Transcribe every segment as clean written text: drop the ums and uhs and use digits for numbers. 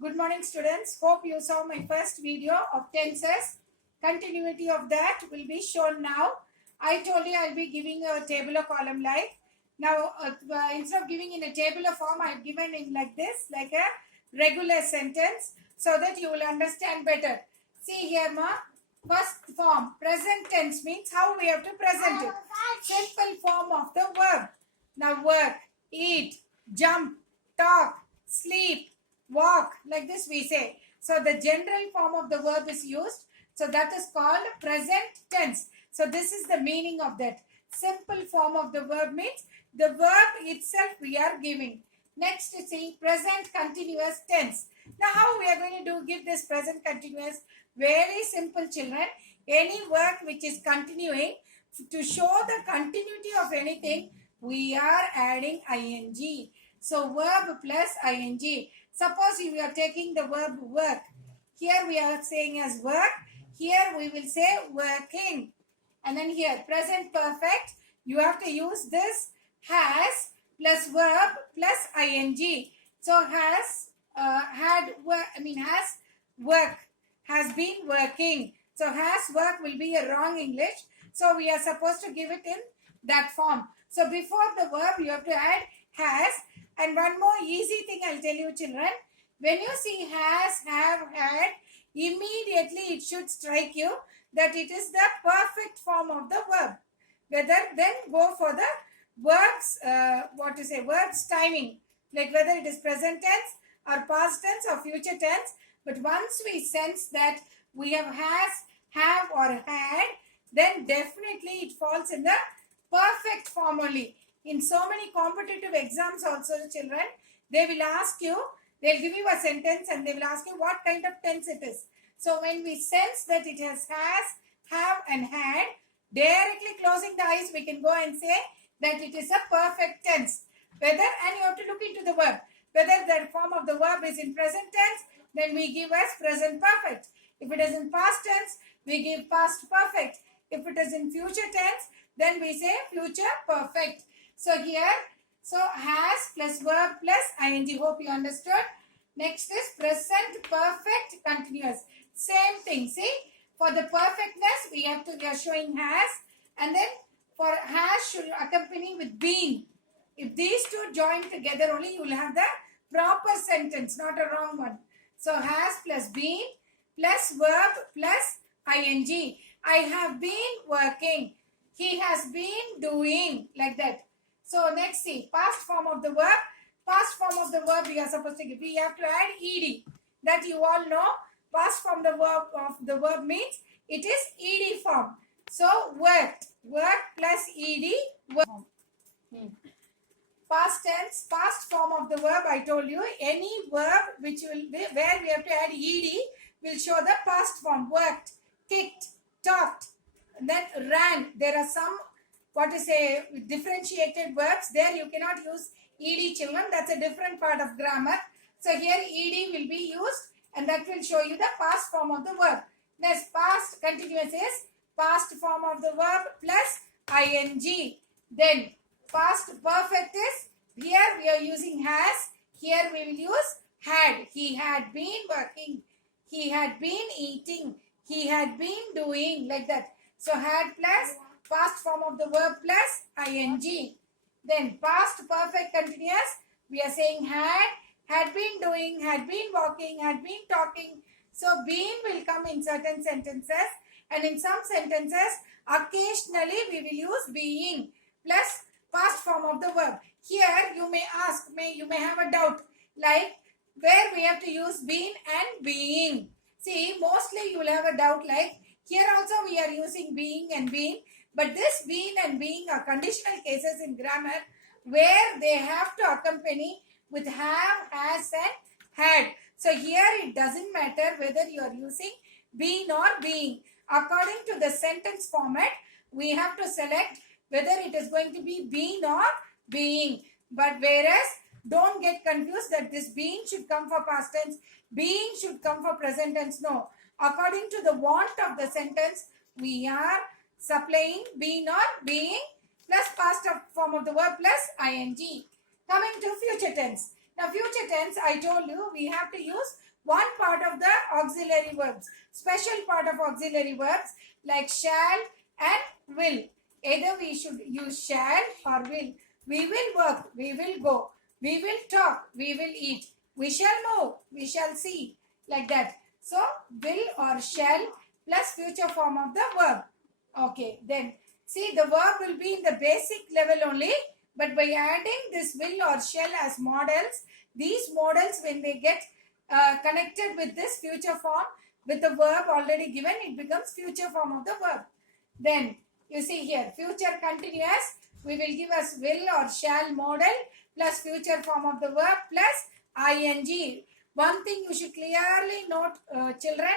Good morning, students. Hope you saw my first video of tenses. Continuity of that will be shown now. I told you I'll be giving a table or column like. Now, instead of giving in a tabular form, I've given in like this, like a regular sentence, so that you will understand better. See here, ma. First form, present tense means how we have to present it. Simple form of the verb. Now, work, eat, jump, talk, sleep, walk, like this we say. So the general form of the verb is used. So that is called present tense. So this is the meaning of that. Simple form of the verb means the verb itself we are giving. Next is see present continuous tense. Now how we are going to give this present continuous? Very simple, children. Any work which is continuing, to show the continuity of anything, we are adding ing. So verb plus ing. Suppose we are taking the verb work. Here we are saying as work. Here we will say working. And then here present perfect. You have to use this has plus verb plus ing. So has had work. Has work. Has been working. So has work will be a wrong English. So we are supposed to give it in that form. So before the verb you have to add has. And one more easy thing I'll tell you, children. When you see has, have, had, immediately it should strike you that it is the perfect form of the verb. Whether then go for the verbs, verbs timing. Like whether it is present tense or past tense or future tense. But once we sense that we have has, have or had, then definitely it falls in the perfect form only. In so many competitive exams also, children, they will ask you, they'll give you a sentence and they will ask you what kind of tense it is. So when we sense that it has, have and had, directly closing the eyes, we can go and say that it is a perfect tense. Whether, and you have to look into the verb. Whether the form of the verb is in present tense, then we give as present perfect. If it is in past tense, we give past perfect. If it is in future tense, then we say future perfect. So here, so has plus verb plus ing. Hope you understood. Next is present perfect continuous. Same thing. See, for the perfectness, we are showing has, and then for has should accompany with been. If these two join together only, you will have the proper sentence, not a wrong one. So has plus been plus verb plus ing. I have been working. He has been doing, like that. So next see, past form of the verb. Past form of the verb we are supposed to give. We have to add ed. That you all know. Past form of the verb means it is ed form. So worked. Work plus ed. Work. Past tense, past form of the verb I told you. Any verb which will be where we have to add ed will show the past form. Worked, kicked, talked, then ran. There are some differentiated verbs. There you cannot use ed, children. That's a different part of grammar. So here ed will be used and that will show you the past form of the verb. Next, past continuous is past form of the verb plus ing. Then past perfect is, here we are using has. Here we will use had. He had been working. He had been eating. He had been doing, like that. So had plus past form of the verb plus ing. Then past perfect continuous, we are saying had been doing, had been walking, had been talking. So been will come in certain sentences, and in some sentences occasionally we will use being plus past form of the verb. Here you may ask, you may have a doubt, like where we have to use been and being. See, mostly you will have a doubt like here also we are using being and being. But this being and being are conditional cases in grammar where they have to accompany with have, has and had. So here it doesn't matter whether you are using been or being. According to the sentence format, we have to select whether it is going to be been or being. But whereas, don't get confused that this being should come for past tense, being should come for present tense. No. According to the want of the sentence, we are supplying been or being plus past form of the verb plus ing. Coming to future tense. Now future tense, I told you we have to use one part of the auxiliary verbs, special part of auxiliary verbs like shall and will. Either we should use shall or will. We will work, we will go, we will talk, we will eat, we shall move, we shall see, like that. So will or shall plus future form of the verb. Okay, then see, the verb will be in the basic level only, but by adding this will or shall as models, these models, when they get connected with this future form with the verb already given, it becomes future form of the verb. Then you see here, future continuous, we will give us will or shall model plus future form of the verb plus ing. One thing you should clearly note, children,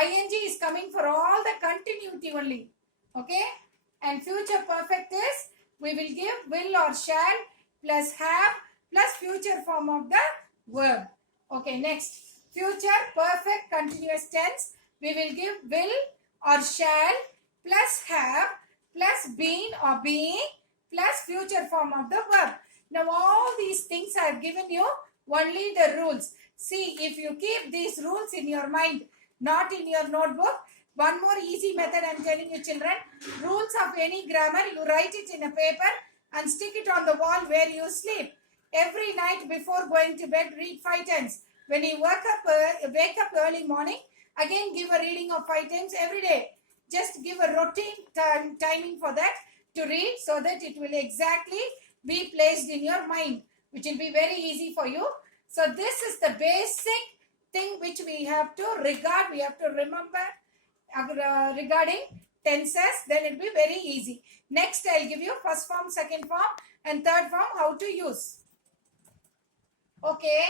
ing is coming for all the continuity only. Okay, and future perfect is, we will give will or shall plus have plus future form of the verb. Okay, next, future perfect continuous tense, we will give will or shall plus have plus been or being plus future form of the verb. Now all these things I have given you only the rules. See, if you keep these rules in your mind, not in your notebook, one more easy method I am telling you, children. Rules of any grammar, you write it in a paper and stick it on the wall where you sleep. Every night before going to bed, read 5 times. When you wake up early morning, again give a reading of 5 times every day. Just give a routine timing for that to read, so that it will exactly be placed in your mind, which will be very easy for you. So this is the basic thing which we have to regard, we have to remember regarding tenses, then it will be very easy. Next, I will give you first form, second form and third form, how to use. Okay,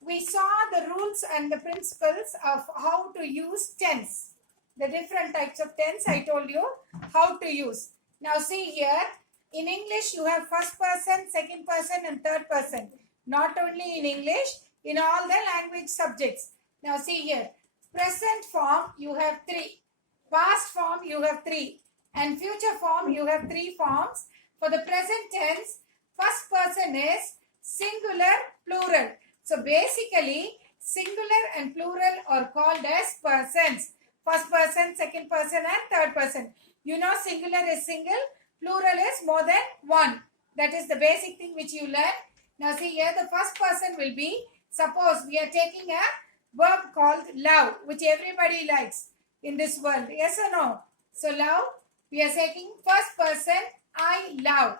we saw the rules and the principles of how to use tense. The different types of tense I told you how to use. Now see here, in English you have first person, second person and third person. Not only in English, in all the language subjects. Now see here, present form you have 3, past form you have 3 and future form you have 3 forms. For the present tense, first person is singular, plural. So basically, singular and plural are called as persons. First person, second person and third person. You know, singular is single, plural is more than one. That is the basic thing which you learn. Now see here, the first person will be, suppose we are taking a verb called love, which everybody likes in this world. Yes or no? So love, we are taking first person, I love.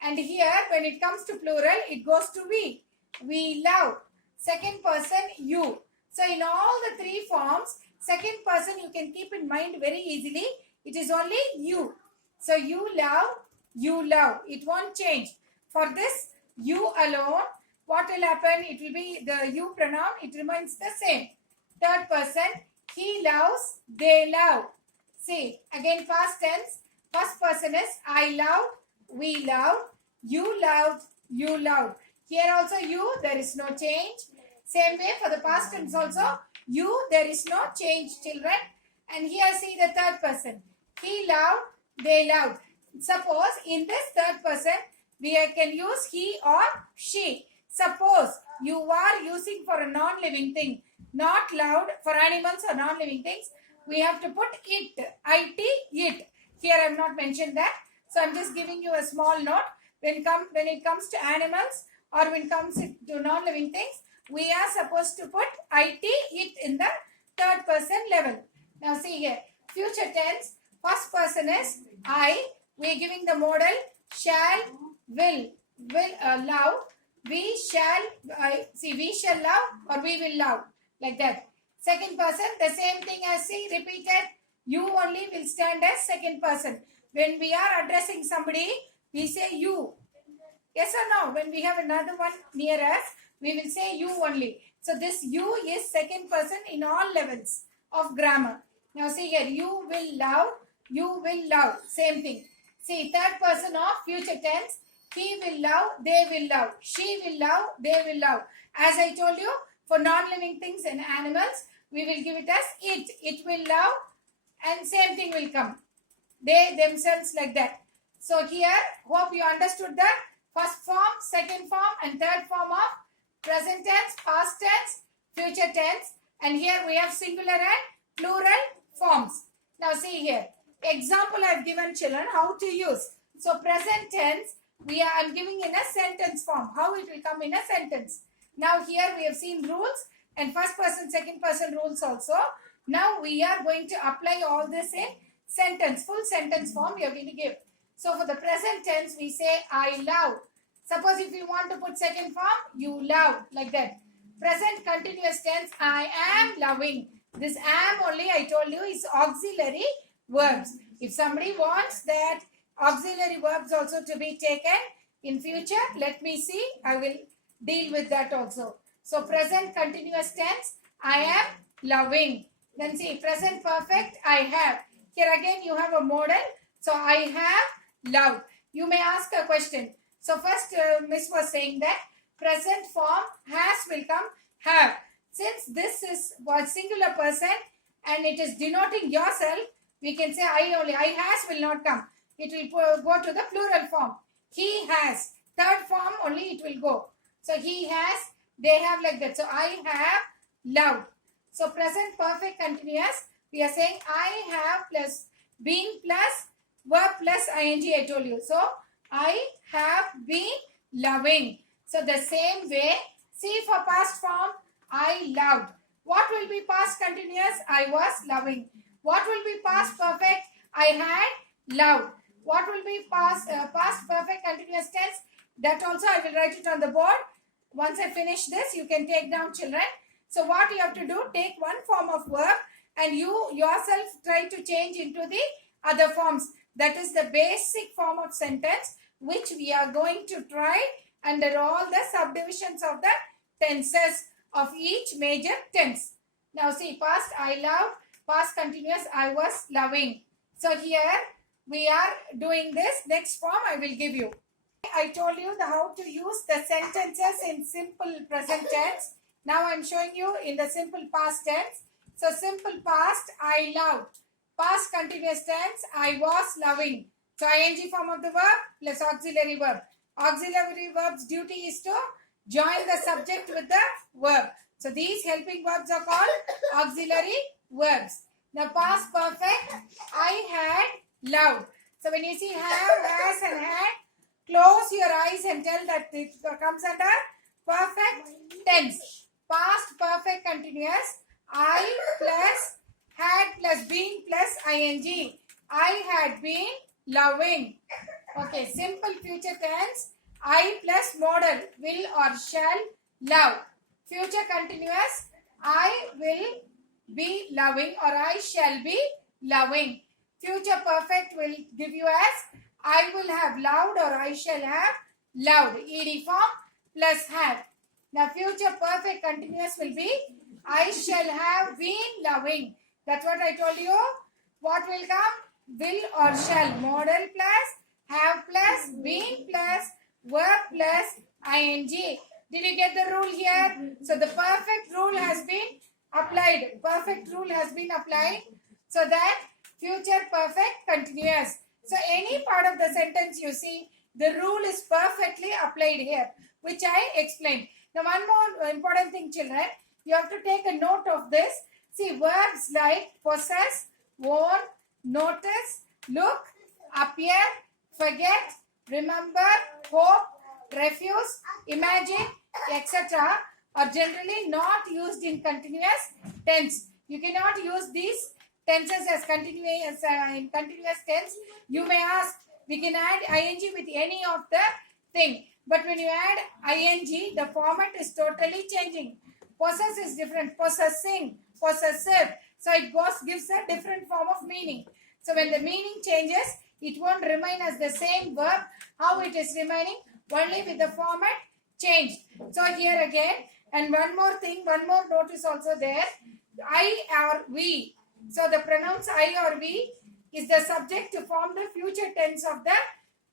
And here, when it comes to plural, it goes to we. We love. Second person, you. So in all the 3 forms, second person you can keep in mind very easily. It is only you. So you love, you love. It won't change. For this, you alone, what will happen? It will be the you pronoun. It remains the same. Third person, he loves, they love. See, again past tense. First person is I loved, we loved, you loved, you loved. Here also you, there is no change. Same way for the past tense also, you, there is no change, children. And here see the third person. He loved, they loved. Suppose in this third person, we can use he or she. Suppose you are using for a non-living thing, not loud for animals or non-living things, we have to put it, it, it. Here I have not mentioned that. So I am just giving you a small note. When it comes to animals or when it comes to non-living things, we are supposed to put it, it in the third person level. Now see here, future tense, first person is I. We are giving the model shall, will love. We shall, we shall love or we will love, like that. Second person, the same thing as see, repeated. You only will stand as second person. When we are addressing somebody, we say you. Yes or no? When we have another one near us, we will say you only. So this you is second person in all levels of grammar. Now see here, you will love, same thing. See, third person of future tense, he will love, they will love, she will love, they will love. As I told you, for non-living things and animals, we will give it as it will love, and same thing will come. They themselves, like that. So here, hope you understood that. First form, second form and third form of present tense, past tense, future tense. And here we have singular and plural forms. Now see here. Example I have given children how to use. So present tense I am giving in a sentence form. How it will come in a sentence. Now here we have seen rules and first person, second person rules also. Now we are going to apply all this in sentence, full sentence form we are going to give. So for the present tense we say I love. Suppose if you want to put second form, you love, like that. Present continuous tense, I am loving. This am only I told you is auxiliary verbs. If somebody wants that auxiliary verbs also to be taken in future, let me see, I will deal with that also. So present continuous tense, I am loving. Then see present perfect, I have. Here again you have a model. So I have loved. You may ask a question. So first Miss was saying that present form has will come have. Since this is a singular person and it is denoting yourself, we can say I only. I has will not come. It will go to the plural form. He has. Third form only it will go. So he has, they have, like that. So I have loved. So present perfect continuous. We are saying I have plus been plus verb plus ing I told you. So I have been loving. So the same way, see for past form, I loved. What will be past continuous? I was loving. What will be past perfect? I had loved. What will be past perfect continuous tense? That also I will write it on the board. Once I finish this, you can take down, children. So what you have to do, take one form of verb and you yourself try to change into the other forms. That is the basic form of sentence which we are going to try under all the subdivisions of the tenses of each major tense. Now see, past I loved, past continuous I was loving. So here we are doing this. Next form I will give you. I told you how to use the sentences in simple present tense. Now I am showing you in the simple past tense. So simple past, I loved. Past continuous tense, I was loving. So ing form of the verb plus auxiliary verb. Auxiliary verb's duty is to join the subject with the verb. So these helping verbs are called auxiliary verbs. The past perfect, I had loved. So when you see have, has and had, close your eyes and tell that it comes under perfect tense. Past perfect continuous, I plus had plus been plus ing. I had been loving. Okay, simple future tense, I plus modal, will or shall love. Future continuous, I will be loving or I shall be loving. Future perfect will give you as I will have loved or I shall have loved. Ed form plus have. Now future perfect continuous will be I shall have been loving. That's what I told you. What will come? Will or shall. Modal plus, have plus, been plus, verb plus, ing. Did you get the rule here? So the perfect rule has been applied. Perfect rule has been applied. So that future perfect continuous. So any part of the sentence you see, the rule is perfectly applied here, which I explained. Now one more important thing, children. You have to take a note of this. See, verbs like possess, own, notice, look, appear, forget, remember, hope, refuse, imagine, etc. are generally not used in continuous tense. You cannot use these tenses as continuous in continuous tense. You may ask, we can add ing with any of the thing. But when you add ing, the format is totally changing. Possess is different. Possessing, possessive. So it gives a different form of meaning. So when the meaning changes, it won't remain as the same verb. How it is remaining? Only with the format changed. So here again, and one more thing, one more note is also there. I or we. So the pronouns I or we is the subject to form the future tense of the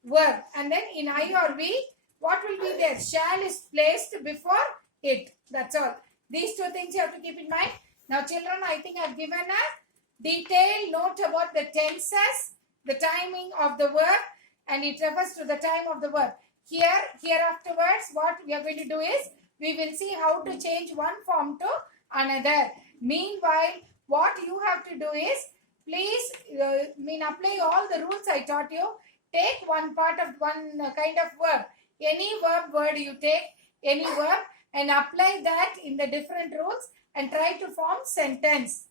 verb. And then in I or we, what will be there? Shall is placed before it. That's all. These two things you have to keep in mind. Now children, I think I have given a detailed note about the tenses, the timing of the verb, and it refers to the time of the verb. Here afterwards, what we are going to do is, we will see how to change one form to another. Meanwhile, what you have to do is, please apply all the rules I taught you. Take one part of one kind of verb. Any word you take, any verb, and apply that in the different rules and try to form sentence.